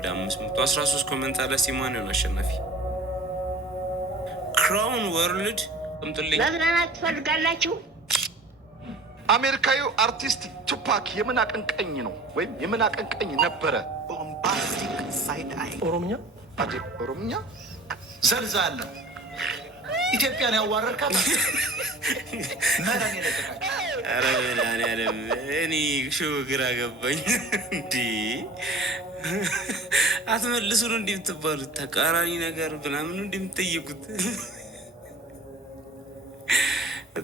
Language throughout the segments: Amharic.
ወደ 513 ኮሜንት አለ። ሲማን ነው አሸናፊ። ክራውን ወርልድ አምጥልኝ። መዝናናት ትፈልጋላችሁ? አሜሪካዊው አርቲስት ቱፓክ የምን አቀንቃኝ ነው ወይም የምን አቀንቃኝ ነበረ? ቦምባስቲክ ሳይድ አይ ኦሮምኛ ኦሮምኛ ዘልዛለ ኢትዮጵያን ያዋረድካት መረን የለቀቃች። ኧረ መድኃኒዓለም እኔ ሾው ግራ ገባኝ። እንዲ አትመልሱ ነው እንዲህ የምትባሉት? ተቃራኒ ነገር ምናምን እንዲህ የምትጠይቁት?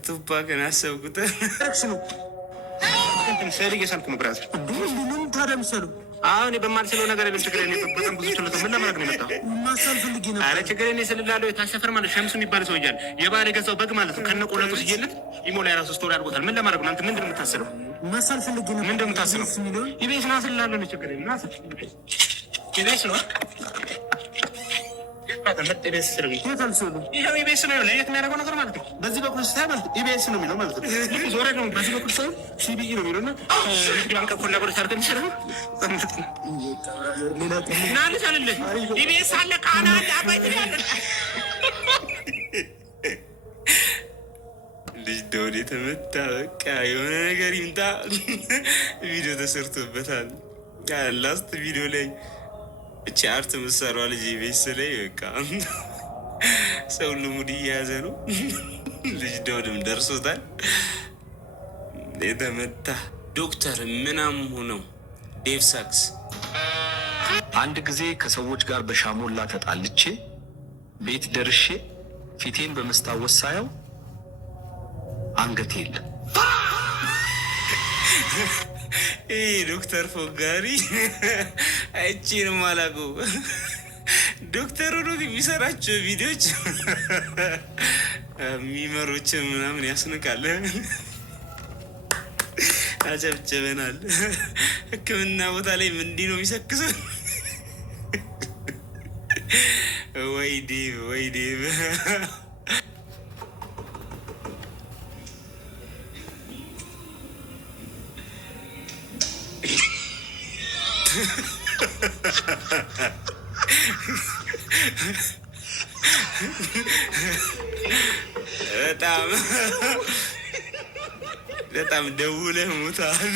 ቱፓክን አሰብኩት። ሰሪ እየሳልኩ ነው ብራዘር። ምን ታደምሰሉ? አሁን በማልችለው ነገር የለም። ችግር የለም። በጣም ብዙ ችሎታ ምን ለማድረግ ነው የመጣው? ማሳል ፈልጌ ነው። አረ ችግር የለም። ስልላለው የታሰፈር ማለት ሸምሱ የሚባል ሰው እያለ የባለ ገዛው በግ ማለት ነው። ከነቆለቱ ሲየለት ኢሞ ላይ ራሱ ስቶሪ አድርጎታል። ምን ለማድረግ ነው? አንተ ምንድን ነው የምታስለው? ማሳል ፈልጌ ነው። ምንድን ነው የምታስለው? ይቤስ ነው ስልላለው ነው። ችግር የለም። ናስ ይቤስ ነው ኢቢኤስ ነው የሚያደርገው ነገር ማለት ነው። በዚህ በኩል ስታይ ማለት ኢቢኤስ ነው የሚለው ማለት ነው። ዞረ ነው በዚህ በኩል ሰው ሲቢኢ ነው የሚለው እና ባንክ ኮላቦሬት አድርገን ይችላል። ናልሽ አለለ ኢቢኤስ አለ ቃና አለ አባይ ያለ ልጅ ደውል የተመታ በቃ የሆነ ነገር ይምጣ። ቪዲዮ ተሰርቶበታል። ላስት ቪዲዮ ላይ እቺ አርት ምሰሯ ልጅ ቤስ ላይ በቃ ሰው ሁሉ ሙድ እየያዘ ነው። ልጅ ደውልም ደርሶታል። የተመታ ዶክተር ምናም ሆነው ዴቭ ሳክስ አንድ ጊዜ ከሰዎች ጋር በሻሞላ ተጣልቼ ቤት ደርሼ ፊቴን በመስታወት ሳየው አንገቴ የለም። ይህ ዶክተር ፎጋሪ አይቼንም አላውቀው። ዶክተሩ ነው የሚሰራቸው ቪዲዮች ሚመሮችን ምናምን ያስንቃል። አጨብጭበናል። ሕክምና ቦታ ላይ እንዲህ ነው የሚሰክሰው። ወይ ዴቭ ወይ ዴቭ በጣም ደውለህ ሞታል።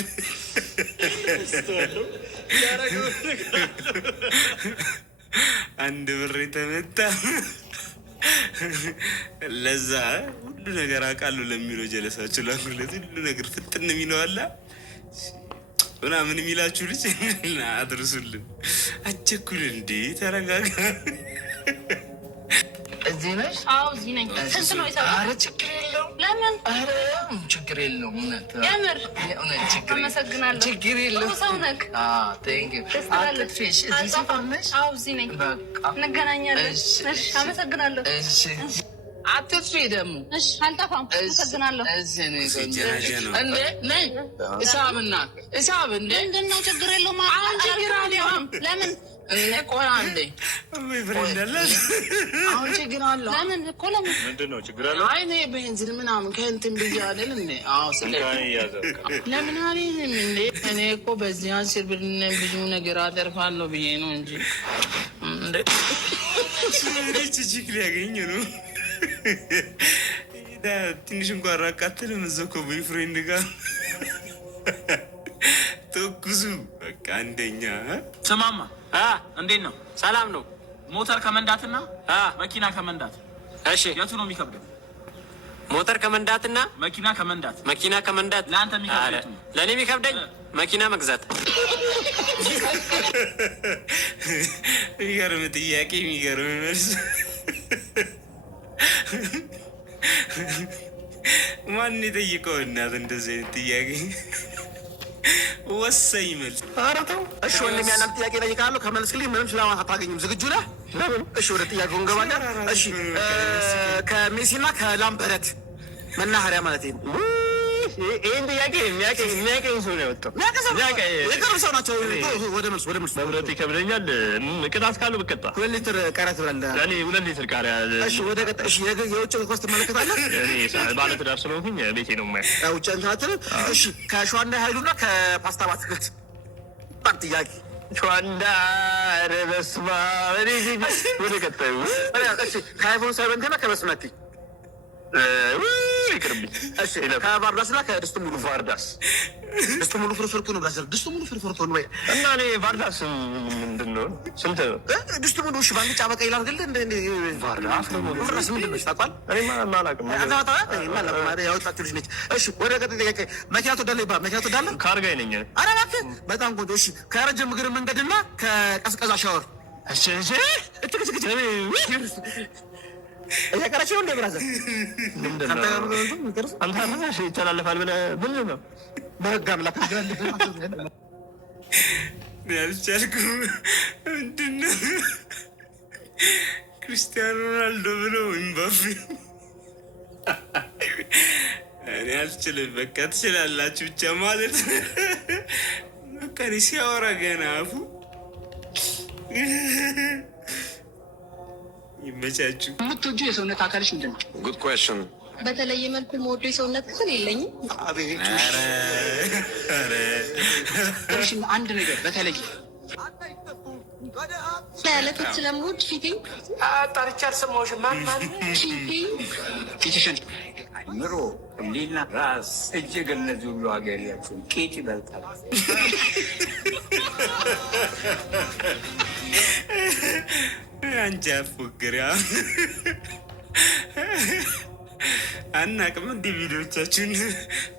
አንድ ብር የተመታ ለዛ ሁሉ ነገር አውቃለሁ ለሚለው ጀለሳችሁ ላኩለት። ሁሉ ነገር ፍጥን የሚለው አላ ምናምን የሚላችሁ ልጅ አድርሱልን። አቸኩል እንዴ ተረጋጋ። እዚህ ነሽ? አዎ እዚህ ነኝ። ስንት ነው የሰራው? ኧረ ችግር የለውም። ለምን? ኧረ ችግር የለውም። እውነት የምር ችግር አመሰግናለሁ። ችግር የለውም። ሰው ነክ ቴንክ ዩ። አትጥፊሽ። እዚህ ሰፈር ነሽ? አዎ እዚህ ነኝ። በቃ እንገናኛለን። እሺ አመሰግናለሁ። እሺ አትጥፊ ደግሞ። እሺ አልጠፋም። አመሰግናለሁ። እዚህ ነኝ እንዴ ነይ። እሳብና እሳብ እንዴ ምንድን ነው? ችግር የለውም። አሁን ችግር አለውም። ለምን? ቆይ አንዴ አሁን ችግር አለው። ለምን እኮ ለምን? ምንድን ነው ችግር አለው? አይ እኔ ቤንዚን ምናምን ከእንትን ብዬ አይደል እንዴ? አዎ ስለ ለምን አልይዝም እንዴ? እኔ እኮ በዚህ 10 ብር ብዙ ነገር አተርፋለሁ ብዬ ነው እንጂ እንዴ ችግር ያገኘ ነው። ትንሽ እንኳን ራቃትልም እዛ እኮ ቦይፍሬንድ ጋር ተኩሱ በቃ አንደኛ። ስማማ እንዴት ነው? ሰላም ነው። ሞተር ከመንዳትና መኪና ከመንዳት እሺ፣ የቱ ነው የሚከብደው? ሞተር ከመንዳትና መኪና ከመንዳት ለአንተ የሚከብደው? ለእኔ የሚከብደኝ መኪና መግዛት። የሚገርም ጥያቄ፣ የሚገርም መልስ። ማን የጠይቀው እናት እንደዚህ አይነት ጥያቄ? ወሳኝ መልስ። ኧረ ተው እሺ። ወንድም ያንን ጥያቄ ጠይቃለሁ። ከመለስክልኝ ምንም ስለማት አታገኝም። ዝግጁ ነህ? እሺ ወደ ጥያቄው እንገባለን። እሺ ከሜሲና ከላምበረት መናኸሪያ ማለት ነው። ይህን ጥያቄ የሚያቀኝ ሰው ነው ያወጣው። የቅርብ ሰው ናቸው። ወደ መልስ መምረጥ ይከብደኛል። ቅጣት ካለው ብቀጣ 2 ሊትር ቃሪያ ትብላለህ። እኔ 2 ሊትር ቃሪያ። እሺ ወደ ቀጣይ። እሺ የውጭ ኳስ ትመለከታለህ? እኔ ባለትዳር ስለሆንኩኝ ቤቴ ነው የማየው። ውጭ እንትን አትልም። እሺ ከሸዋና ኃይሉና ከፓስታ ባትክልት ጥያቄ ቸዋንዳ ረበስማ ወደ ቀጣዩ ከአይፎን ሰቨንቲና ከበስመቲ ይቅርብኝ። እሺ ከቫርዳስና ከድስቱ ሙሉ ቫርዳስ ድስቱ ሙሉ ፍርፍርቱ ነው ብላስል ድስቱ ሙሉ ፍርፍርቱ ነው ወይ እና እኔ ቫርዳስ ምንድን ነው ስንት ነው ድስቱ ሙሉ? እሺ ባንድ ጫበቃ ይላል ግን እንደ ቫርዳስ ምንድን ነው ታውቃል? እኔማ አላውቅም። ያወጣችሁ ልጅ ነች። እሺ ወደ ቀጥ ጥያቄ መኪና ትወዳለህ ይባል መኪና ትወዳለህ? ካርጋይ ነኝ። ኧረ እባክህ በጣም ቆንጆ። እሺ ከረጅም እግር መንገድና ከቀዝቀዛ ሻወር እሺ እትክትክት እየቀረች ነው እንደ ብራዘር አንተ ይተላለፋል ብለህ ምን ነው በህግ አምላክ ያልቻልኩም ምንድን ነው ክርስቲያኖ ሮናልዶ ብሎ ኤምባፔ እኔ አልችልም። በቃ ትችላላችሁ ብቻ ማለት በቃ ሲያወራ ገና አፉ ይመቻችሁ። የምትወጂው የሰውነት አካልሽ ምንድን ነው? ጉድ ኩዌስችን። በተለየ መልኩ የምወደው የሰውነት ክፍል የለኝም። አንድ ነገር በተለይ ለያለቶች ስለምወድ ፊቴ ጣርቻ አልሰማሁሽም። ፊትሽን ምሮ ሊና ራስ እጅግ እነዚህ ሁሉ ሀገር ያቸው ቄጭ ይበልጣል። አንጃ ፉግሪያ አናቅም። እንዲህ ቪዲዮቻችሁን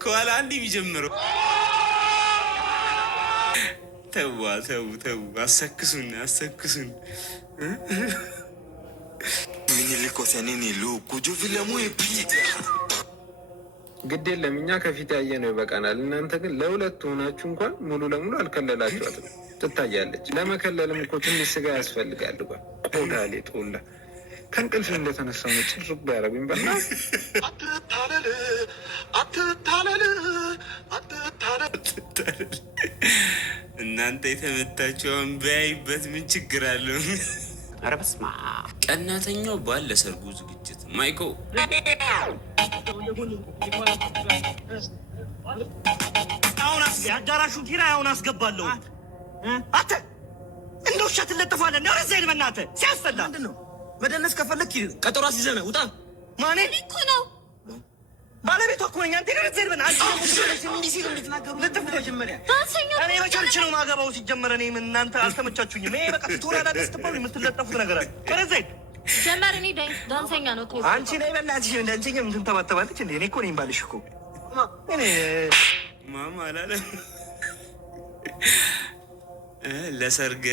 ከኋላ አንድ የሚጀምረው ተዋ ተው ተው፣ አሰክሱን አሰክሱን። ግድ የለም እኛ ከፊት ያየ ነው ይበቃናል። እናንተ ግን ለሁለት ሆናችሁ እንኳን ሙሉ ለሙሉ አልከለላችኋትም። ትታያለች። ለመከለልም እኮ ትንሽ ስጋ ያስፈልጋል። ቆዳ ሌጦላ ከእንቅልፍ እንደተነሳው ነው ጭርብ ያደረጉኝ። በና አትታለል አትታለል አትታለል። እናንተ የተመታችውን ቢያይበት ምን ችግር አለው? ኧረ በስመ አብ። ቀናተኛው ባል ለሰርጉ ዝግጅት ማይኮ አሁን የአዳራሹን ኪራይ አሁን አስገባለሁ። አንተ እንደ ውሻ ትለጥፋለህ። እንደ ወረዛ ሄድ በእናትህ ሲያስጠላ። ምንድን ነው መደነስ ከፈለክ ቀጠሮ አስይዘህ ውጣ። ማኔ እኮ ነው ባለቤቷ እኮ ነኝ። አንተ ወረዛ ሄድ በእናትህ። እንዲህ ሲል እንድትናገሩ ልጥፍ መጀመሪያ እኔ በቸርች ነው ማገባው። ሲጀመር እኔ እናንተ አልተመቻችሁኝም። ይሄ በቃ ትወራዳ ስትባሉ የምትለጠፉት ነገር አለ። ወረዛ ሄድ ጀመር። እኔ ዳንሰኛ ነው ተይው። አንቺ ነይ በእናትሽ ዳንሰኛ ምን ተባተባለች እንዴ? እኔ እኮ ነኝ ባልሽ እኮ እኔ ማማ አላለም። ለሰርግ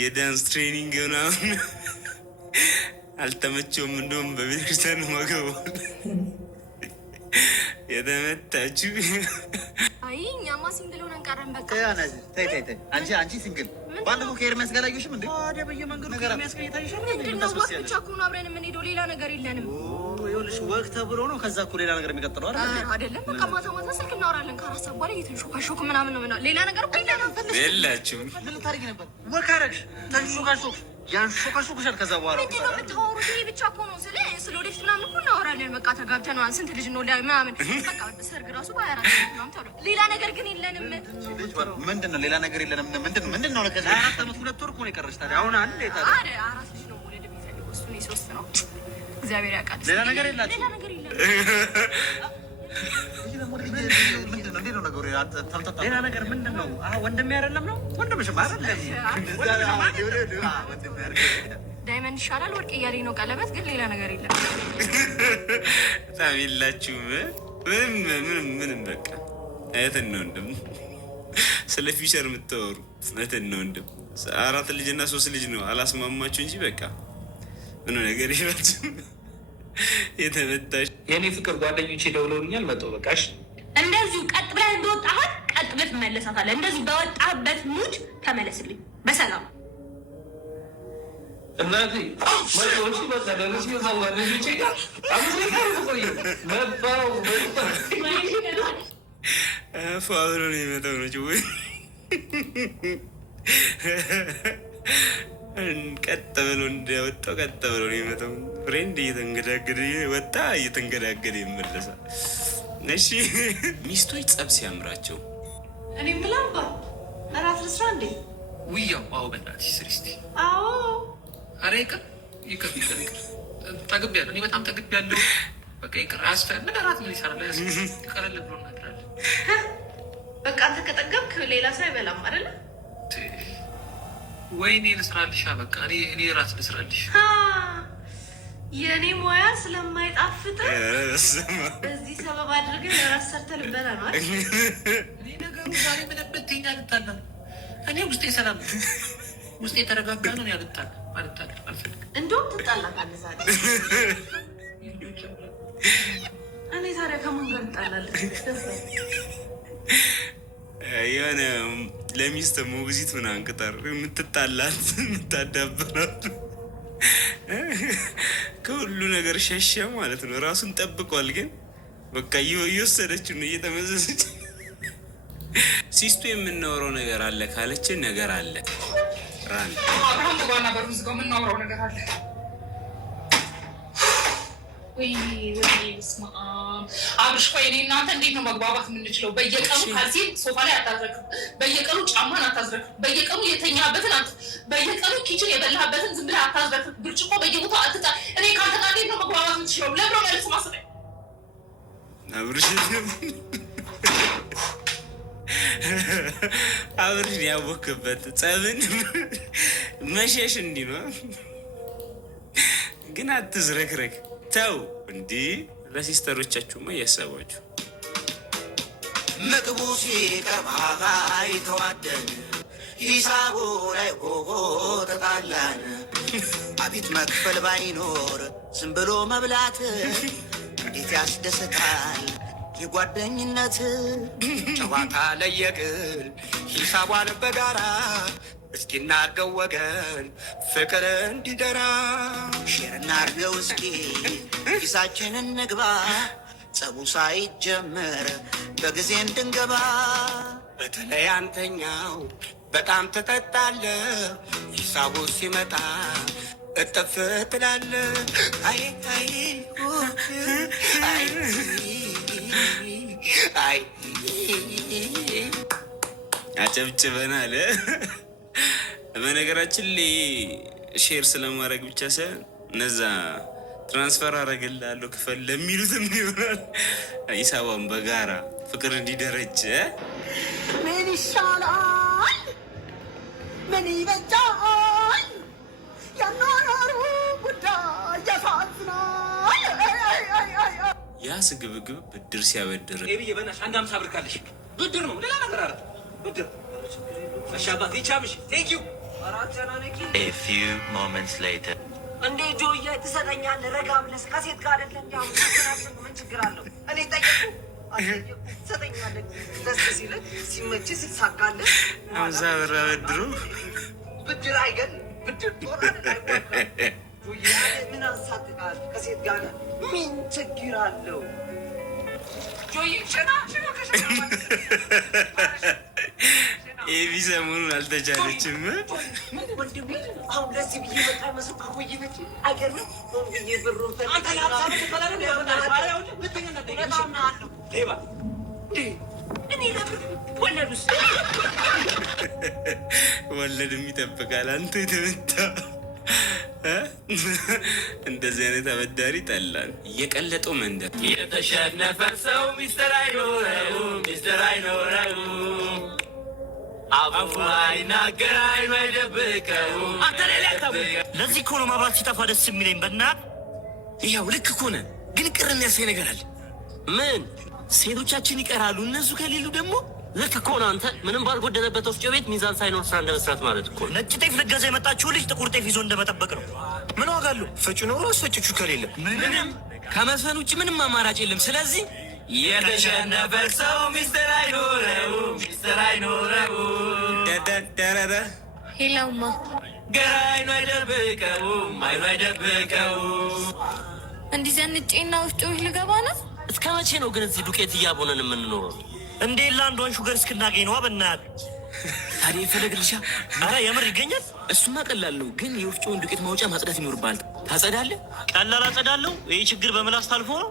የዳንስ ትሬኒንግ ምናምን አልተመቸውም። እንደውም በቤተክርስቲያን ማገባው የተመታችሁ። አይ እኛማ ሲንግል ሆነን ቀረን። በቃ አንቺ ሲንግል ባለፈው ከኤርሚያስ ጋር አላየሽም እንዴ? ታዲያ በየመንገዱ ከኤርሚያስ ጋር የታየሽ ምንድን ነው? ወቅት ብቻ እኮ ነው አብረን የምንሄደው፣ ሌላ ነገር የለንም። ይኸውልሽ ወቅት ተብሎ ነው። ከዛ እኮ ሌላ ነገር የሚቀጥለው አይደለም። በቃ ማታ ማታ ስልክ እናወራለን። ከአራት ሰዓት በኋላ እየተንሾካሾክ ምናምን ነው። ሌላ ነገር እኮ የላችሁም። ምን ታሪክ ነበር? ወክ አደረግሽ ተንሾካሾክ ያንሾካሾክሻል። ከዛ በኋላ ምንድን ነው የምታወሩት? ይሄ ብቻ እኮ ነው ስለ ወደፊት ምናምን እኮ እናወራለን። በቃ ተጋብተን ስንት ልጅ ነው ምናምን በቃ ሰርግ ራሱ በ24 ምናምን ተብሎ ሌላ ነገር ግን የለንም። ምንድን ነው ሌላ ነገር የለንም? ምንድን ነው ለከዛ 4 ዓመት 2 ወር እኮ ነው የቀረሽ። ታዲያ አሁን አንድ ታዲያ 4 ልጅ ነው ወለድ የሚፈልገው እሱ ነው 3 ነው። እግዚአብሔር ያውቃል። ሌላ ነገር የላችሁ። ሌላ ነገር የለም። ሌላ ነገር ምንድን ነው? ወንድሜ አይደለም ነው ወንድምሽም አይደለም። ዳይመንድ ይሻላል ወርቅ እያለኝ ነው ቀለበት፣ ግን ሌላ ነገር የለም። በጣም የላችሁም። ምንም በቃ እህትን ነው ወንድም። ስለ ፊውቸር የምታወሩ እህትን ነው ወንድም። 4 ልጅና 3 ልጅ ነው አላስማማችሁ እንጂ በቃ ምኑ ነገር ይላችሁ። የተመታሽ የእኔ ፍቅር ጓደኞቼ ደውለውልኛል። መጣሁ በቃሽ። እንደዚሁ ቀጥ ብለህ እንደወጣህ ቀጥ ብለህ ትመለሳታለህ። እንደዚሁ በወጣህበት ሙድ ተመለስልኝ በሰላም። እናቴ መጣሁሽ። በቃ ደረስ ጓደኞቼ ጋር ፋብሎ ነው የመጣው ነው ወይ ቀጥ ብሎ እንደወጣው ቀጥ ብሎ ነው የመጣው። ፍሬንድ እየተንገዳገደ ወጣ፣ እየተንገዳገደ ይመለሳል። እሺ ሚስቶች ጸብ ሲያምራቸው እኔ ብላባ እራት ልስራ እንዴ? ውያው አዎ፣ በእናትሽ ስሪ እስኪ። አዎ ኧረ ይቅር ይቅር ይቅር ይቅር። ጠግቤያለሁ፣ እኔ በጣም ጠግቤያለሁ። በቃ ይቅር። ምን እራት ምን ይሰራል? ቀለል ብሎ እናድራለን። በቃ አንተ ከጠገብክ ሌላ ሰው አይበላም አይደለ? ወይኔ ልስራልሻ። በቃ እኔ እራት ልስራልሽ። የእኔ ሙያ ስለማይጣፍጥ በዚህ ሰበብ አድርገን ለራስ ሰርተህ ልበላ ነው አይደል? እኔ ነገሩ ዛሬ ምንም ብትይኝ አልጣላም። እኔ ውስጤ ሰላም ነው፣ ውስጤ የተረጋጋ ነው። አልጣላም አልፈልግም። እንደውም ትጣላታለህ ዛሬ። እኔ ታዲያ ከማን ጋር እጣላለሁ? የሆነ ለሚስት ሞግዚት ምናምን ቅጠር የምትጣላት የምታዳበራት ከሁሉ ነገር ሸሸ ማለት ነው። ራሱን ጠብቋል፣ ግን በቃ እየወሰደችው ነው፣ እየተመዘሰች። ሲስቱ የምናወራው ነገር አለ ካለችን ነገር አለ። ራን አብርሃም በጓና በሩዝጋው የምናወራው ነገር አለ። ወይ በስመ አብ አብርሽ፣ ቆይ እኔ እናንተ እንዴት ነው መግባባት የምንችለው? በየቀኑ ካልሲ ሶፋ ላይ አታዝረክም፣ በየቀኑ ጫማን አታዝረክም፣ በየቀኑ የተኛበትን በየቀኑ ኪችን የበላህበትን ዝም ብለህ አታዝረክም፣ ብርጭቆ በየቦታው አትጣ። እኔ ካንተ ጋር እንዴት ነው መግባባት የምንችለው? ለብሮ መልስ ማስጠኝ አብርሽ አብርሽን ያወክበት ጸብን መሸሽ እንዲህ ነው። ግን አትዝረክረክ፣ ተው እንዲህ። ለሲስተሮቻችሁማ እያሰባችሁ ምግቡ ሲቀርብ አይተዋደን ሂሳቡ ላይ ጎጎ ተጣላን። አቤት መክፈል ባይኖር ዝም ብሎ መብላት እንዴት ያስደስታል የጓደኝነት ጨዋታ ለየቅል ሂሳቧን በጋራ እስኪ እናርገው ወገን ፍቅር እንዲደራ ሼር እናርገው እስኪ ሂሳችንን ንግባ ጸቡ ሳይጀምር በጊዜ እንድንገባ። በተለይ አንተኛው በጣም ትጠጣለ ሂሳቡ ሲመጣ እጥፍ ትላለ። አይ አይ አይ አይ አጨብጭበናል። በነገራችን ላይ ሼር ስለማድረግ ብቻ ሳይሆን እነዛ ትራንስፈር አደረግልሃለሁ ክፈል ለሚሉትም ይሆናል። ሂሳቧን በጋራ ፍቅር እንዲደረጅ ምን ይሻላል? ምን ይበጃል? ያኗኗሩ ጉዳይ ያሳዝናል። ያ ስግብግብ ብድር ሲያበድር ብዬ በናትሽ 1 50 ብር ካለሽ ብድር ነው፣ ሌላ ነገር አለ ብድር። እሺ አባት ይቻምሽ። ቴንክ ዩ። A few moments later. እንዴ ጆዬ ትሰጠኛለህ? ረጋ ብለህ ከሴት ጋር አይደለም ያው ምን ችግር አለው? እኔ ጠየቁ ትሰጠኛለህ። ደስ ሲልህ ሲመችህ ሲሳካልህ 50 ብር አበድሩ። ብድር አይገል ብድር ጦር አይደል? ጆዬ ምን አሳጥቃል? ከሴት ጋር ምን ችግር አለው? ጆዬ ሸና ኤቢ ሰሞኑን አልተቻለችም። ወንድሜ አሁን ለዚህ ብዬ መጣ መስሎ ካቆየነች አይገርምም? ሆን ብዬ ብሩን ወለድም ይጠብቃል። አንተ የተመታ እንደዚህ አይነት አበዳሪ ጠላን። እየቀለጠው መንደር የተሸነፈ ሰው ሚስጥር አይኖረው፣ ሚስጥር አይኖረው፣ አፉ አይናገር አይኑ አይደብቀው። አንተ ሌላ ለዚህ እኮ ነው መብራት ሲጠፋ ደስ የሚለኝ። በእናትህ ይኸው ልክ እኮ ነህ፣ ግን ቅር የሚያሳይ ነገር አለ። ምን? ሴቶቻችን ይቀራሉ፣ እነሱ ከሌሉ ደግሞ ልክ እኮ ነው። አንተ ምንም ባልጎደለበት ወፍጮ ቤት ሚዛን ሳይኖር ስራ እንደመስራት ማለት እኮ። ነጭ ጤፍ ልገዛ የመጣችሁ ልጅ ጥቁር ጤፍ ይዞ እንደመጠበቅ ነው። ምን ዋጋ አለው? ፈጭ ኖሮ አስፈጭቹ ከሌለ ምንም ከመስፈን ውጭ ምንም አማራጭ የለም። ስለዚህ የተሸነፈ ሰው ሚስጥር አይኖረው፣ ሚስጥር አይኖረው። ደረረ ሄላውማ ገራ አይኑ አይደብቀውም፣ አይኑ አይደብቀው። እንዲህ ዘንጬና ወፍጮ ቤት ልገባ ነው። እስከ መቼ ነው ግን እዚህ ዱቄት እያቦነን የምንኖረው? እንዴ ለአንዷን ሹገር እስክናገኝ ነዋ። በእናትህ ታዲያ ይፈለግልሻ? ኧረ የምር ይገኛል። እሱማ ቀላል ነው፣ ግን የወፍጮውን ዱቄት ማውጫ ማጽዳት ይኖርብሃል። ታጸዳለህ? ቀላል አጸዳለሁ። ይህ ችግር በምላስ ታልፎ ነው።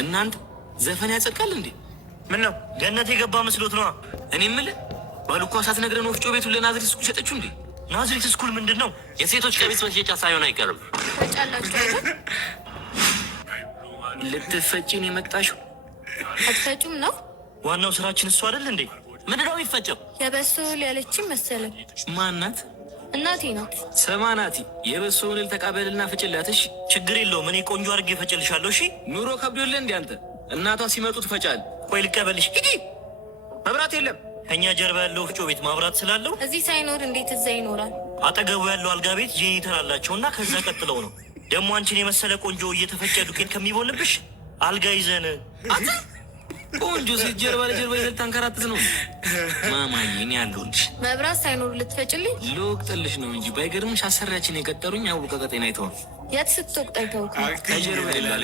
እናንተ ዘፈን ያጸድቃል እንዴ? ምን ነው ገነት የገባ መስሎት ነው? እኔ የምልህ ባልኳ ሳትነግረን ወፍጮ ቤቱን ለናዝሬት ስኩል ሸጠችው እንዴ? ናዝሬት ስኩል ምንድን ነው? የሴቶች ቀሚስ መሸጫ ሳይሆን አይቀርም። ፈጫላችሁ አይደል? ልትፈጪ ነው የመጣሽው? አትፈጩም ነው? ዋናው ስራችን እሱ አይደል እንዴ? ምንድን ነው የሚፈጨው? የበሶ እህል ያለችኝ መሰለኝ። ማናት? እናቴ ናት። ስማ ናቲ፣ የበሶ እህል ተቀበልና ፍጭላትሽ። ችግር የለውም እኔ ቆንጆ አድርጌ ፈጭልሻለሁ። እሺ ኑሮ ከብዶልህ እንዴ አንተ? እናቷ ሲመጡ ትፈጫል። ቆይ ልቀበልሽ። ሂጂ። መብራት የለም። ከኛ ጀርባ ያለው ወፍጮ ቤት ማብራት ስላለው እዚህ ሳይኖር እንዴት እዛ ይኖራል? አጠገቡ ያለው አልጋ ቤት ጄኔተር አላቸውና ከዛ ቀጥለው ነው። ደግሞ አንቺን የመሰለ ቆንጆ እየተፈጨ ዱቄት ከሚቦንብሽ አልጋ ይዘን አንተ ቆንጆ ሴት ጀርባ ለጀርባ ይዘል ታንከራትት ነው። ማማዬ እኔ ያለሁልሽ። መብራት ሳይኖር ልትፈጭልኝ? ልወቅጥልሽ ነው እንጂ ባይገርምሽ አሰሪያችን የቀጠሩኝ አውቀ ቀጤና አይተው የት ስትወቅጥ አይተውክ? ከጀርባ ይላል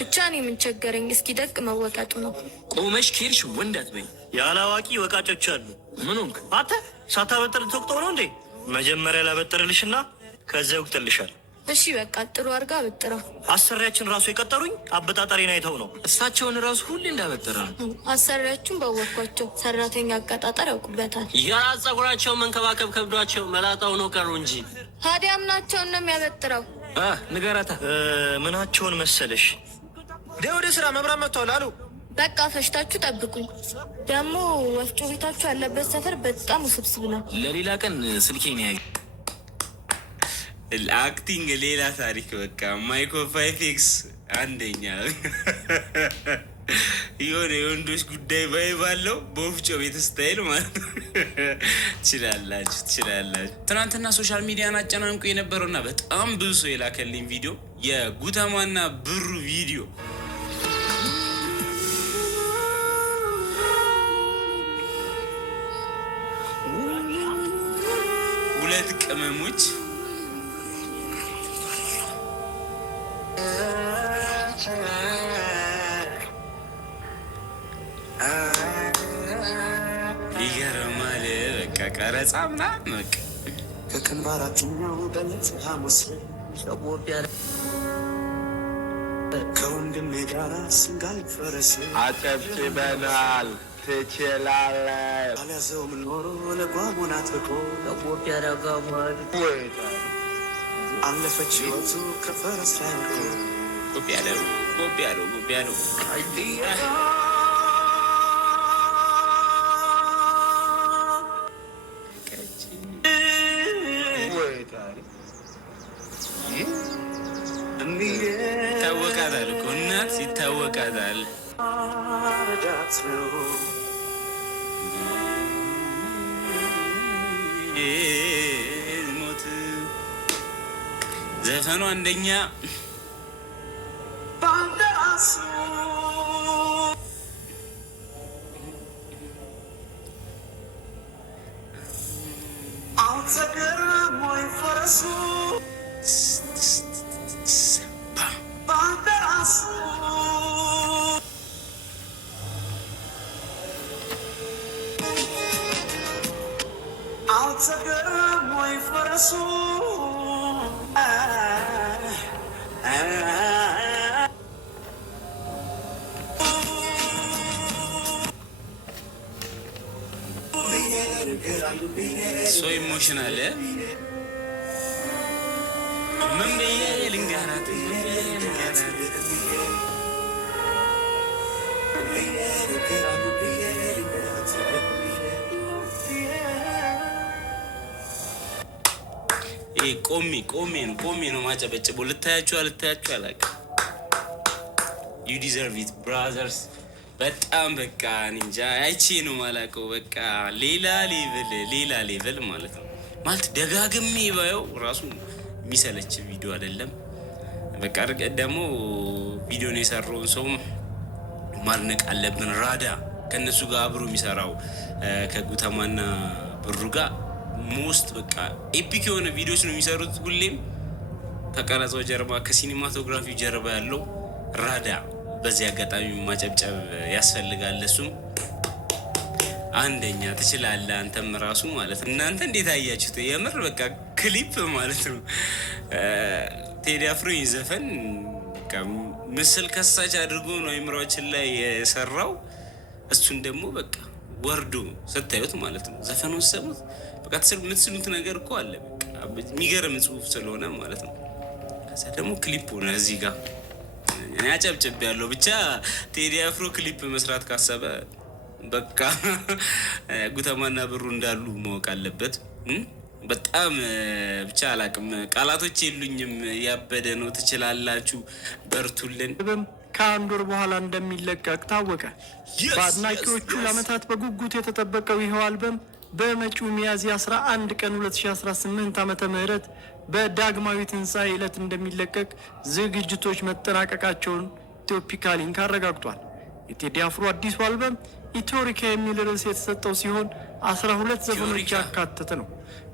ብቻ እኔ ምን ቸገረኝ? እስኪ ደቅ መወቀጡ ነው። ቆመሽ ኬርሽ ወንድ አትበይ። ያለ አዋቂ ወቃጮች አሉ። ምን ሆንክ አንተ? ሳታበጥር ልትወቅጠው ነው እንዴ? መጀመሪያ ላበጥርልሽና ከዛ ይወቅጥልሻል። እሺ በቃ ጥሩ አድርጋ አበጥረው። አሰሪያችን ራሱ የቀጠሩኝ አበጣጣሪን አይተው ነው። እሳቸውን ራሱ ሁሌ እንዳበጠረ ነው። አሰሪያችሁን ባወቅኳቸው ሰራተኛ አቀጣጠር ያውቁበታል። የራስ ጸጉራቸውን መንከባከብ ከብዷቸው መላጣው ነው ቀሩ እንጂ ታዲያ ምናቸውን ነው የሚያበጥረው? ንገራታ። ምናቸውን መሰለሽ? ወደ ስራ መብራት መጥተዋል አሉ። በቃ ፈሽታችሁ ጠብቁኝ። ደግሞ ወፍጮ ቤታችሁ ያለበት ሰፈር በጣም ውስብስብ ነው። ለሌላ ቀን ስልኬን ያዩ አክቲንግ ሌላ ታሪክ። በቃ ማይኮ ፋይፌክስ አንደኛ የሆነ የወንዶች ጉዳይ ባይ ባለው በወፍጮ ቤት ስታይል ማለት ነው። ትችላላችሁ። ትናንትና ሶሻል ሚዲያን አጨናንቁ የነበረውና በጣም ብዙ ሰው የላከልኝ ቪዲዮ የጉተማና ብሩ ቪዲዮ ሁለት ቅመሞች ይገርማል። በቃ ቀረጻ ምናምን በቃ ከቀን በአራተኛው በዕለት ሐሙስ ከወንድሜ ጋር ስንጋል ፈረስ አጨብጭበናል። ትችላለህ። አልያዘውም ኖሮ ለጓጉናት ብቆ አለፈች ሕይወቱ ከፈረስ ላይ ወርቆ ጎቢያለው ይታወቃታል እኮ እናት ይታወቃታል። ሞት ዘፈኑ አንደኛ ሶ ኢሞሽናል ምን ብዬ ልንገራት? ቆሜ ነው ማጨበጭበው። ልታያችሁ አላውቅም። ዩ ዲዘርቭ ኢት ብራዘርስ። በጣም በቃ እንጃ አይቼ ነው ማላውቀው። በቃ ሌላ ሌቭል ማለት ነው። ማለት ደጋግሜ ባየው ራሱ የሚሰለች ቪዲዮ አይደለም። በቃ ደግሞ ቪዲዮን የሰራውን ሰው ማድነቅ አለብን። ራዳ ከእነሱ ጋር አብሮ የሚሰራው ከጉተማና ብሩ ጋር ሞስት በቃ ኤፒክ የሆነ ቪዲዮች ነው የሚሰሩት። ሁሌም ከቀረጻው ጀርባ ከሲኒማቶግራፊ ጀርባ ያለው ራዳ። በዚህ አጋጣሚ ማጨብጨብ ያስፈልጋል። እሱም አንደኛ ትችላለህ አንተም ራሱ ማለት ነው። እናንተ እንዴት አያችሁት? የምር በቃ ክሊፕ ማለት ነው። ቴዲ አፍሮ ዘፈን ምስል ከሳች አድርጎ ነው አይምሯችን ላይ የሰራው። እሱን ደግሞ በቃ ወርዶ ስታዩት ማለት ነው ዘፈኑን ሰሙት በቃ የምትስሉት ነገር እኮ አለ በቃ የሚገርም ጽሁፍ ስለሆነ ማለት ነው። ከዛ ደግሞ ክሊፕ ሆነ እዚህ ጋር እኔ አጨብጭብ ያለው ብቻ ቴዲ አፍሮ ክሊፕ መስራት ካሰበ በቃ ጉተማና ብሩ እንዳሉ ማወቅ አለበት። በጣም ብቻ አላቅም ቃላቶች የሉኝም። ያበደ ነው። ትችላላችሁ፣ በርቱልን። ከአንድ ወር በኋላ እንደሚለቀቅ ታወቀ። በአድናቂዎቹ ለዓመታት በጉጉት የተጠበቀው ይኸው አልበም በመጪው ሚያዝያ 11 ቀን 2018 ዓመተ ምህረት በዳግማዊ ትንሣኤ ዕለት እንደሚለቀቅ ዝግጅቶች መጠናቀቃቸውን ኢትዮፒካ ሊንክ አረጋግጧል። የቴዲ አፍሮ አዲሱ አልበም ኢትዮሪካ የሚል ርዕስ የተሰጠው ሲሆን 12 ዘፈኖች ያካተተ ነው።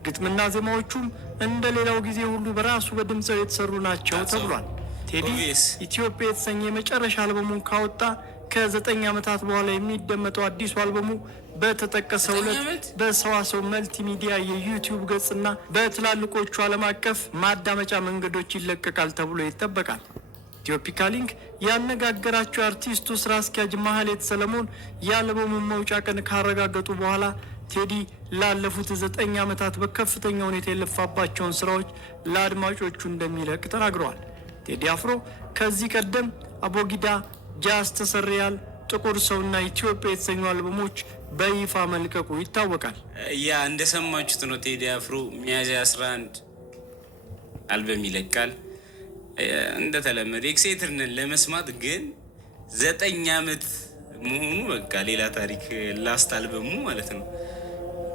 ግጥምና ዜማዎቹም እንደ ሌላው ጊዜ ሁሉ በራሱ በድምፃው የተሰሩ ናቸው ተብሏል። ቴዲ ኢትዮጵያ የተሰኘ የመጨረሻ አልበሙን ካወጣ ከ9 ዓመታት በኋላ የሚደመጠው አዲሱ አልበሙ በተጠቀሰው ዕለት በሰዋሰው መልቲሚዲያ የዩቲዩብ ገጽና በትላልቆቹ ዓለም አቀፍ ማዳመጫ መንገዶች ይለቀቃል ተብሎ ይጠበቃል። ኢትዮፒካ ሊንክ ያነጋገራቸው አርቲስቱ ስራ አስኪያጅ ማህሌት ሰለሞን የአልበሙን መውጫ ቀን ካረጋገጡ በኋላ ቴዲ ላለፉት 9 ዓመታት በከፍተኛ ሁኔታ የለፋባቸውን ስራዎች ለአድማጮቹ እንደሚለቅ ተናግረዋል። ቴዲ አፍሮ ከዚህ ቀደም አቦጊዳ፣ ጃዝ ተሰሪያል፣ ጥቁር ሰውና ኢትዮጵያ የተሰኙ አልበሞች በይፋ መልቀቁ ይታወቃል። ያ እንደሰማችሁት ነው። ቴዲ አፍሮ ሚያዝያ 11 አልበም ይለቃል። እንደተለመደ ኤክሳይትድ ነን ለመስማት፣ ግን 9 ዓመት መሆኑ በቃ ሌላ ታሪክ። ላስት አልበሙ ማለት ነው።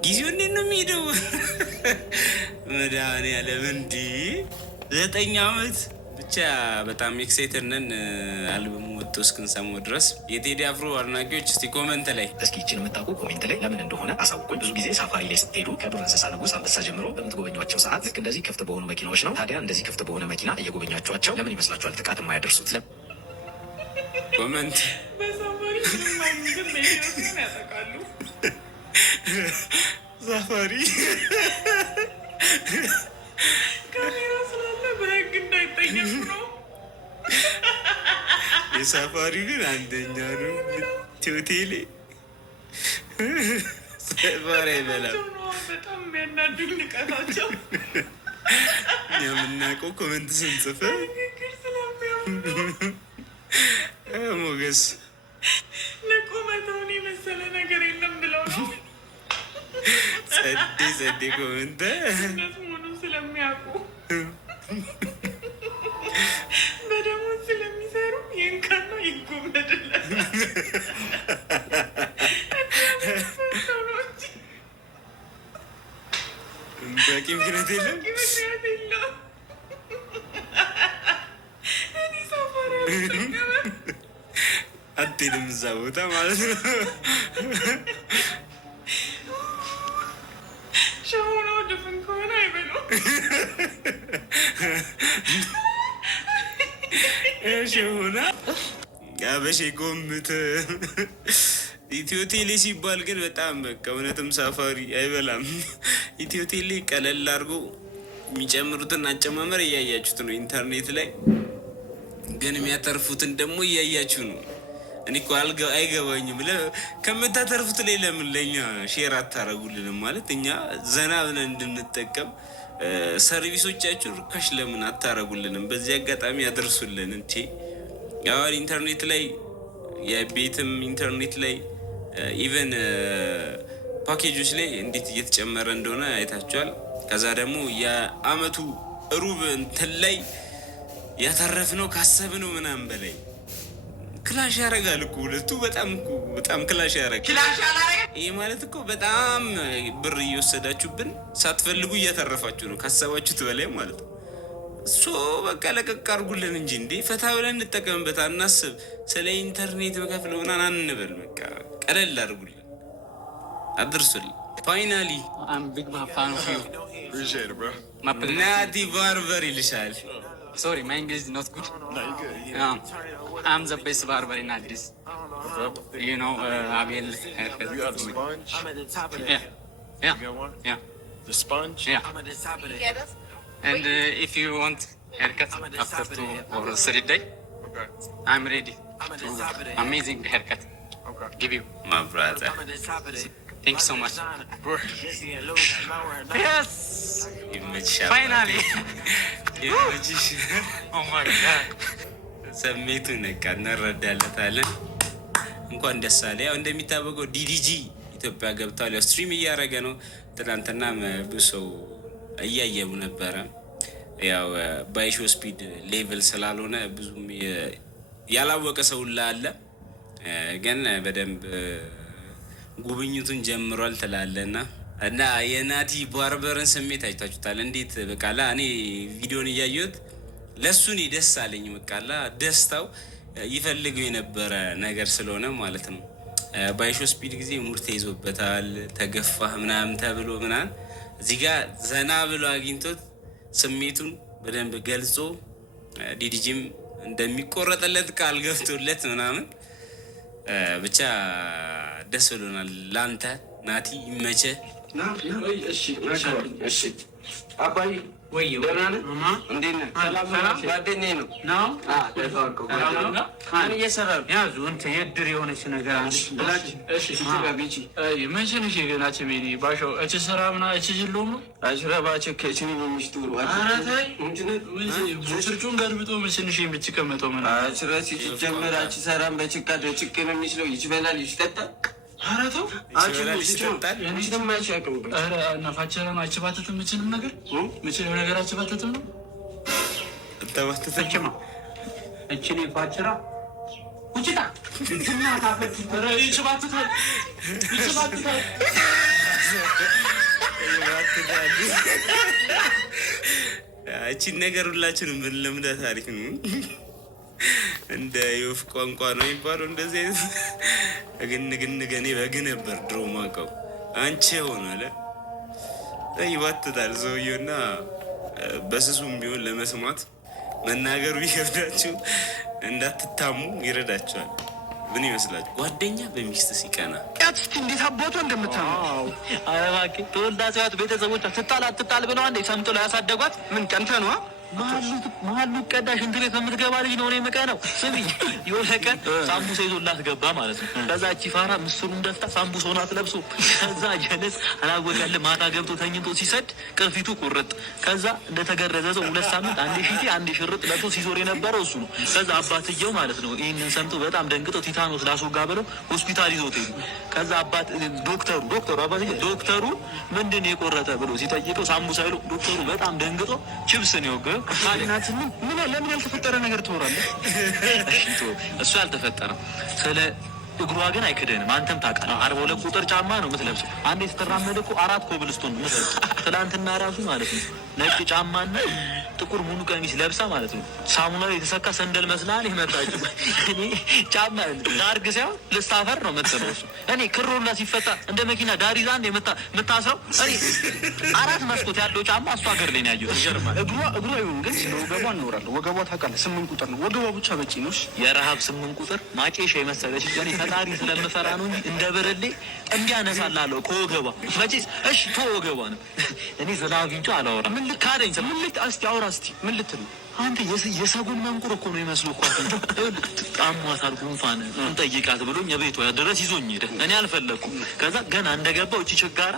ጊዜው እንዴት ነው የሚሄደው? መድኃኒዓለም እንዲ 9 ዓመት ብቻ በጣም ኤክሳይትድ ነን አልበሙ ወጥቶ እስክንሰማው ድረስ። የቴዲ አፍሮ አድናቂዎች እስቲ ኮመንት ላይ እስኪ ይችን የምታውቁ ኮሜንት ላይ ለምን እንደሆነ አሳውቁኝ። ብዙ ጊዜ ሳፋሪ ላይ ስትሄዱ ከዱር እንስሳ ንጉስ አንበሳ ጀምሮ በምትጎበኟቸው ሰዓት ልክ እንደዚህ ክፍት በሆኑ መኪናዎች ነው። ታዲያ እንደዚህ ክፍት በሆነ መኪና እየጎበኟቸዋቸው ለምን ይመስላችኋል ጥቃት የማያደርሱት? ኮመንት ሳፋሪ የሳፋሪ ግን አንደኛ ነው። ሆቴሌ ሳፋሪ አይበላም። በጣም የሚያናድግ ንቀታቸው የምናውቀው ኮመንት ስንጽፍ ሞገስ ለቁመተውን የመሰለ ነገር የለም ብለው ነው። ጸዴ ኮመንት እነሱ መሆኑን ስለሚያውቁ በደሞዝ ስለሚሰሩ ይንካና ይጎመድላል። በቂ ምክንያት የለም። አትሄድም እዛ ቦታ ማለት ነው። ሻሆናው ድፍን ከሆነ አይበሉ። ሻሆና አበሼ ጎምት ኢትዮ ቴሌ ሲባል ግን በጣም በቃ እውነትም ሳፋሪ አይበላም። ኢትዮ ቴሌ ቀለል አድርጎ የሚጨምሩትን አጨማመር እያያችሁት ነው። ኢንተርኔት ላይ ግን የሚያተርፉትን ደግሞ እያያችሁ ነው። እኔ እኮ አይገባኝም። ከምታተርፉት ላይ ለምን ለእኛ ሼር አታረጉልንም? ማለት እኛ ዘና ብለን እንድንጠቀም ሰርቪሶቻችሁ ርካሽ ለምን አታረጉልንም? በዚህ አጋጣሚ ያደርሱልን እንጂ ያው ኢንተርኔት ላይ የቤትም ኢንተርኔት ላይ ኢቨን ፓኬጆች ላይ እንዴት እየተጨመረ እንደሆነ አይታችኋል። ከዛ ደግሞ የአመቱ ሩብ እንትን ላይ ያተረፍነው ካሰብነው ምናምን በላይ ክላሽ ያደርጋል እኮ ሁለቱ። በጣም ክላሽ ያደርጋል። ይሄ ማለት እኮ በጣም ብር እየወሰዳችሁብን ሳትፈልጉ እያተረፋችሁ ነው፣ ካሰባችሁት በላይ ማለት ነው። እሱ በቃ ለቀቅ አድርጉልን እንጂ እንዴ ፈታ ብለን እንጠቀምበት፣ አናስብ። ስለ ኢንተርኔት መከፍለው ምናምን አንበል። በቃ ቀለል አድርጉልን፣ አድርሱልን። ፋይናሊ ናቲ ባርበር ይልሻል። Sorry, my English is not good. I'm the best barber in Addis. You know, Abel. You got a sponge? Yeah. You got one? Yeah. The sponge? Yeah. And if you want haircut after 2 or 3 days, I'm ready. Amazing haircut. give you. My brother. Thank you so much. Yes. Finally. Oh my God. ስሜቱን ነቃ እንረዳለታለን። እንኳን ደስ አለ። ያው እንደሚታወቀው ዲዲጂ ኢትዮጵያ ገብቷል። ያው ስትሪም እያደረገ ነው። ትናንትና ብዙ ሰው እያየው ነበረ። ያው ባይሾ ስፒድ ሌቭል ስላልሆነ ብዙም ያላወቀ ሰው አለ። ግን በደንብ ጉብኝቱን ጀምሯል ትላለና እና የናቲ ባርበርን ስሜት አይታችሁታል። እንዴት በቃላ እኔ ቪዲዮን እያየሁት ለሱ ነው ደስ አለኝ። በቃላ ደስታው ይፈልገው የነበረ ነገር ስለሆነ ማለት ነው። ባይሾ ስፒድ ጊዜ ሙድ ተይዞበታል፣ ተገፋህ ምናምን ተብሎ ምናምን እዚህ ጋር ዘና ብሎ አግኝቶት ስሜቱን በደንብ ገልጾ ዲዲጂም እንደሚቆረጥለት ቃል ገብቶለት ምናምን ብቻ ደስ ብሎናል። ላንተ ናቲ ይመችህ። እሺ አባይ ወይ ደህና ነህ? እንዴት ነህ? ጓደኛዬ ነው። ምን እየሰራ ነው? ያዙ እንትን የድር የሆነች ነገር ሰራም በጭቃ ጭቅ ነው የሚችለው። ይችበላል፣ ይጠጣል። ነፋቸራ አችባተት የምችልም ነገር ምችለው ነገር አችባተትም ነው ተባተተችማ እችኔ ፋቸራ ውጭታ ይችባትታል ይችባትታል እቺን ነገር ሁላችንም ብንለምዳት አሪፍ ነው። እንደ የወፍ ቋንቋ ነው የሚባለው። እንደዚህ ግን በግ ነበር ድሮ ማውቀው። አንቺ ሆናለ ይዋትታል ሰውዬውና በስሱም ቢሆን ለመስማት መናገሩ ይከብዳችሁ እንዳትታሙ ይረዳቸዋል። ምን ይመስላችሁ? ጓደኛ በሚስት ሲቀና እስኪ እንዴት አባቷ እንደምታምር አረባቂ ተወልዳ ሲዋት ቤተሰቦቿ ትጣል ብለው አንዴ ሰምቶ ላይ ያሳደጓት ምን ቀንተ ነው መሀሉ ቀዳሽ እንትን ቤት የምትገባ ልጅ ነው። እኔ የምቀነው ስሚ የሆነ ቀን ሳምቡሳ ይዞላት ገባ ማለት ነው። ከዛ እቺ ፋራ ምስሩን ደፍታ ሳምቡሳውን አትለብሶ ከዛ ጀለስ አላወቃለ ማታ ገብቶ ተኝቶ ሲሰድ ቅርፊቱ ቁርጥ። ከዛ እንደተገረዘ ሰው 2 ሳምንት አንዴ ሺቲ አንዴ ሽርጥ ለቶ ሲዞር የነበረው እሱ ነው። ከዛ አባትየው ማለት ነው ይህንን ሰምቶ በጣም ደንግጠው ቲታኖስ ላስወጋ ብለው ሆስፒታል ይዞት ሄዱ። ከዛ አባት ዶክተሩ ምንድን ነው የቆረጠ ብሎ ሲጠይቀው ሳምቡሳ ይሉ ዶክተሩ በጣም ደንግጦ ችብስ ነው የወገ ካሊናት ለምን ያልተፈጠረ ነገር ትወራለህ? እሱ ያልተፈጠረ ስለ እግሯ ግን አይክደንም። አንተም ታውቃለህ። 42 ቁጥር ጫማ ነው የምትለብሰው። አንዴ ስትራመድ እኮ 4 ኮብልስቶን ነው የምትለብሰው። ትናንትና ራሱ ማለት ነው ነጭ ጫማና ጥቁር ሙሉ ቀሚስ ለብሳ ማለት ነው ሳሙና የተሰካ ሰንደል መስላል ይመጣችሁ። እኔ ጫማ ዳርግ ሳይሆን ልስታፈር ነው የምትሰራው። እኔ ክሮላ ሲፈታ እንደ መኪና ዳሪዛ እንደ የምታስረው እኔ 4 መስኮት ያለው ጫማ እሷ ሀገር ላይ ነው ያየሁት። ይገርማል። እግሯ ይሁን ግን ስለ ወገቧ እናወራለን። ወገቧ ታውቃለህ 8 ቁጥር ነው። ወገቧ ብቻ በቂ ነው። የረሃብ 8 ቁጥር ማቄሻ የመሰለች እኔ ፈጣሪ ስለምፈራ ነው እንጂ እንደ በረሌ እንዲያነሳላለሁ ከወገቧ መቼስ። እሺ ከወገቧ ነው እኔ ዘላግንጫ አላወራም። ምን ልካደኝ ምን ልት እስቲ አውራ እስቲ ምን ልትል አንተ የሰጉን መንቁር እኮ ነው ይመስሉ እኮ ጣሟታል። ጉንፋን እንጠይቃት ብሎኝ የቤቷ ድረስ ይዞኝ ሄደ። እኔ አልፈለኩም። ከዛ ገና እንደገባው እቺ ችጋራ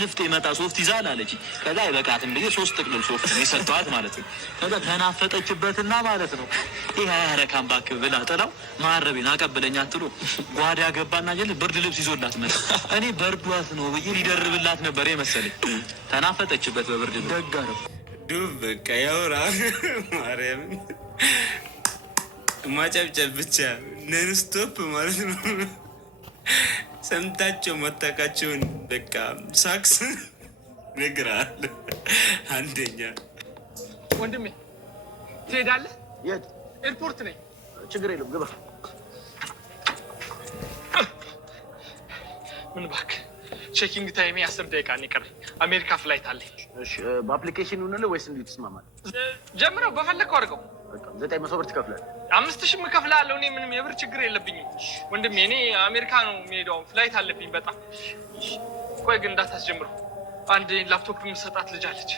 ንፍጥ ይመጣ ሶፍት ይዛል አለች። ከዛ አይበቃትም ብዬ 3 ጥቅልል ሶፍት ነው የሰጠኋት ማለት ነው። ከዛ ተናፈጠችበትና ማለት ነው ይሄ አያረካም እባክህ ብላ ጥላው ማረቤን አቀብለኝ አትሎ ጓዳ ገባና ጀል ብርድ ልብስ ይዞላት መጣ። እኔ በርዷት ነው ብዬ ሊደርብላት ነበር የመሰለኝ። ተናፈጠችበት በብርድ ልብስ። ደጋ ነው ዱብ በቃ ያውራ ማርያምን ማጨብጨብ ብቻ ነን ስቶፕ ማለት ነው። ሰምታቸው መታቃቸውን በቃ ሳክስ ነግራል። አንደኛ ወንድሜ ትሄዳለህ? የት? ኤርፖርት ነኝ። ችግር የለም ግባ። ምን እባክህ ቼኪንግ ታይሜ 10 ደቂቃ ነው የቀረኝ። አሜሪካ ፍላይት አለኝ። እሺ በአፕሊኬሽን ነው ወይስ እንዴት ትስማማለህ? ጀምረው በፈለግከው አድርገው። 900 ብር ትከፍላለህ። 5000 እከፍልሃለሁ። እኔ ምንም የብር ችግር የለብኝም ወንድሜ። እኔ አሜሪካ ነው የሚሄደው፣ ፍላይት አለብኝ በጣም። ቆይ ግን እንዳታስጀምረው። አንድ ላፕቶፕ የምትሰጣት ልጅ አለች።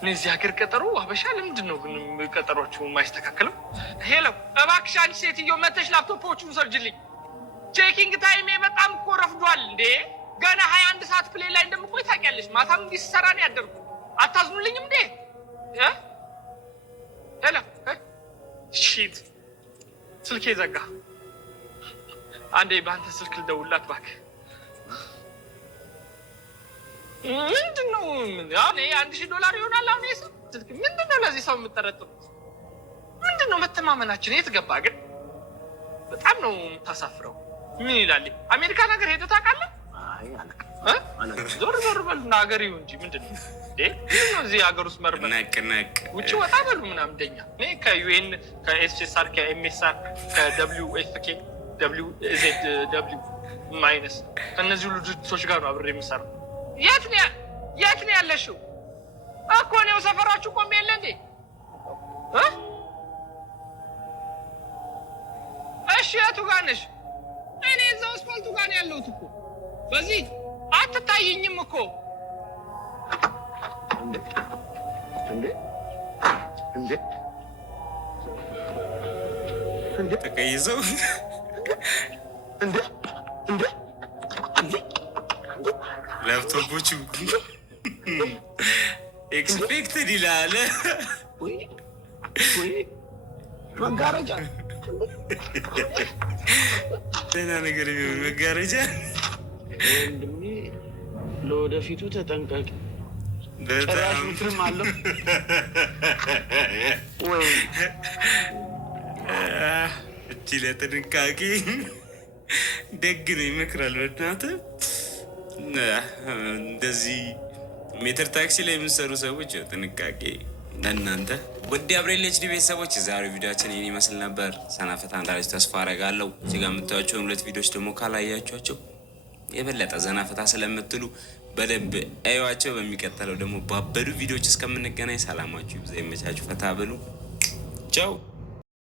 እኔ እዚህ ሀገር ቀጠሮ አበሻ ለምንድን ነው ግን ቀጠሯችሁ የማይስተካከለው? ሄሎ እባክሽ አንቺ ሴትዮ መተሽ ላፕቶፖቹን ውሰጅልኝ። ቼኪንግ ታይሜ በጣም እኮ ረፍዷል እንዴ። ገና 21 ሰዓት ፕሌይ ላይ እንደምቆይ ታውቂያለሽ። ማታም እንዲህ ስሰራ ነው ያደርኩ። አታዝኑልኝም እንዴ? ሄሎ ሺት ስልኬ ዘጋ። አንዴ በአንተ ስልክ ልደውልላት እባክህ። ምንድን ነው አሁን $1000 ይሆናል። አሁን ስልክ ምንድን ነው ለዚህ ሰው የምጠረጥሩት? ምንድን ነው መተማመናችን የት ገባ ግን? በጣም ነው የምታሳፍረው። ምን ይላል? አሜሪካ ነገር ሄደህ ታውቃለህ? ዞር ዞር በሉና ሀገር ይሁን እንጂ ምንድን ነው እዚህ ሀገር ውስጥ መርመር ነቅ ውጭ ወጣ በሉ ምናምን። እንደኛ እኔ ከዩኤን ከኤስኤስአር ከኤምኤስአር ከWFK WZW ማይነስ ከእነዚህ ሁሉ ድርጅቶች ጋር ነው አብሬ የምሰራው። የት ነው ያለሽው? እኮ ነው ሰፈራችሁ ቆሜ የለ እንዴ? እሺ የቱ ጋር ነሽ? እኔ እዛው አስፋልቱ ጋር ነው ያለሁት እኮ። በዚህ አትታይኝም እኮ እንዴ ተቀይዘው ላፕቶፖቹ ኤክስፔክትድ ይላል። መጋረጃ ደህና ነገር ቢሆን መጋረጃ። ወንድሜ ለወደፊቱ ተጠንቀቅ። ጭራሽ ምክርም አለው ወይ? እቺ ለጥንቃቄ ደግ ነው ይመክራል። በእናትህ እንደዚህ ሜትር ታክሲ ላይ የምትሰሩ ሰዎች ጥንቃቄ ለእናንተ። ውድ አብሬል ኤችዲ ቤተሰቦች የዛሬው ቪዲዮችን ይህን ይመስል ነበር። ሰናፈታ እንዳላችሁ ተስፋ አደርጋለሁ። እዚህ ጋር የምታዩቸውን 2 ቪዲዮች ደግሞ ካላያችኋቸው የበለጠ ዘናፈታ ስለምትሉ በደንብ አዩዋቸው። በሚቀጥለው ደግሞ ባበዱ ቪዲዮች እስከምንገናኝ ሰላማችሁ ይብዛ፣ ይመቻችሁ፣ ፈታ ብሉ። ቻው።